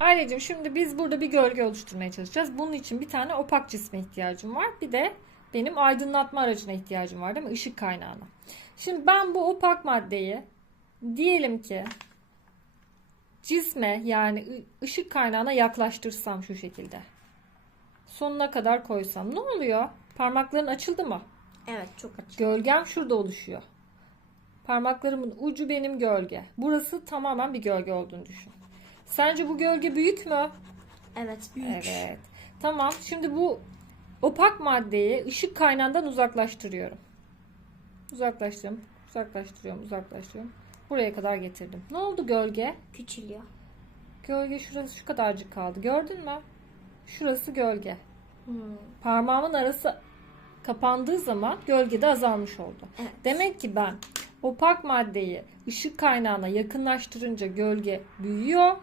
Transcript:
Ailecim şimdi biz burada bir gölge oluşturmaya çalışacağız. Bunun için bir tane opak cisme ihtiyacım var. Bir de benim aydınlatma aracına ihtiyacım var değil mi? Işık kaynağına. Şimdi ben bu opak maddeyi diyelim ki cisme yani ışık kaynağına yaklaştırsam şu şekilde. Sonuna kadar koysam ne oluyor? Parmakların açıldı mı? Evet çok açık. Gölgem şurada oluşuyor. Parmaklarımın ucu benim gölge. Burası tamamen bir gölge olduğunu düşün. Sence bu gölge büyük mü? Evet büyük. Evet. Tamam. Şimdi bu opak maddeyi ışık kaynağından uzaklaştırıyorum. Uzaklaştırıyorum. Uzaklaştırıyorum. Uzaklaştırıyorum. Buraya kadar getirdim. Ne oldu gölge? Küçülüyor. Gölge şurası şu kadarcık kaldı. Gördün mü? Şurası gölge. Hmm. Parmağımın arası kapandığı zaman gölge de azalmış oldu. Evet. Demek ki ben opak maddeyi ışık kaynağına yakınlaştırınca gölge büyüyor.